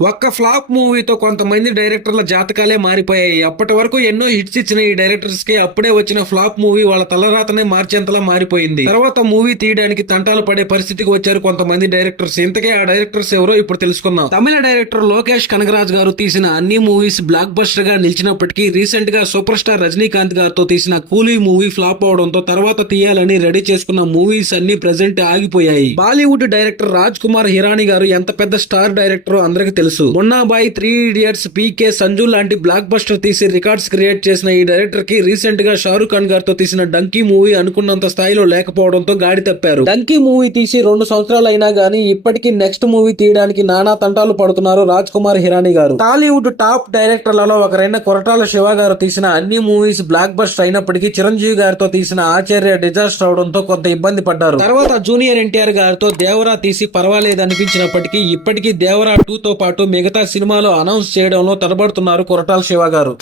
ఒక్క ఫ్లాప్ మూవీతో కొంతమంది డైరెక్టర్ల జాతకాలే మారిపోయాయి. అప్పటి వరకు ఎన్నో హిట్స్ ఇచ్చిన ఈ డైరెక్టర్స్ కి అప్పుడే వచ్చిన ఫ్లాప్ మూవీ వాళ్ళ తలరాతనే మార్చేంతలా మారిపోయింది. తర్వాత మూవీ తీయడానికి తంటాలు పడే పరిస్థితికి వచ్చారు కొంతమంది డైరెక్టర్స్. ఇంతకే ఆ డైరెక్టర్స్ ఎవరో ఇప్పుడు తెలుసుకుందాం. తమిళ డైరెక్టర్ లోకేష్ కనగరాజ్ గారు తీసిన అన్ని మూవీస్ బ్లాక్ బస్టర్ గా నిలిచినప్పటికీ రీసెంట్ గా సూపర్ స్టార్ రజనీకాంత్ గారితో తీసిన కూలీ మూవీ ఫ్లాప్ అవడంతో తర్వాత తీయాలని రెడీ చేసుకున్న మూవీస్ అన్ని ప్రెజెంట్ ఆగిపోయాయి. బాలీవుడ్ డైరెక్టర్ రాజ్ కుమార్ హిరానీ గారు ఎంత పెద్ద స్టార్ డైరెక్టర్ అందరికి తెలుసు. మున్నాబాయి, 3 ఇడియట్స్, పీకే, సంజు లాంటి బ్లాక్ బస్టర్ తీసి రికార్డ్స్ క్రియేట్ చేసిన ఈ డైరెక్టర్ కి రీసెంట్ గా షారూక్ ఖాన్ గారితో తీసిన డంకీ మూవీ అనుకున్నంత స్థాయిలో లేకపోవడంతో గాడి తప్పారు. డంకీ మూవీ తీసి 2 సంవత్సరాలు అయినా గానీ ఇప్పటికీ నెక్స్ట్ మూవీ తీయడానికి నానా తంటాలు పడుతున్నారు రాజ్ కుమార్ హిరానీ గారు. టాలీవుడ్ టాప్ డైరెక్టర్లలో ఒకరైన కొరటాల శివ గారు తీసిన అన్ని మూవీస్ బ్లాక్ బస్టర్ అయినప్పటికీ చిరంజీవి గారితో తీసిన ఆచార్య డిజాస్టర్ అవడంతో కొంత ఇబ్బంది పడ్డారు. తర్వాత జూనియర్ ఎన్టీఆర్ గారితో దేవరా తీసి పర్వాలేదు అనిపించినప్పటికీ ఇప్పటికీ దేవరా 2తో పాటు మిగతా సినిమాలు అనౌన్స్ చేయడంలో తడబడుతున్నారు కొరటాల శివ గారు.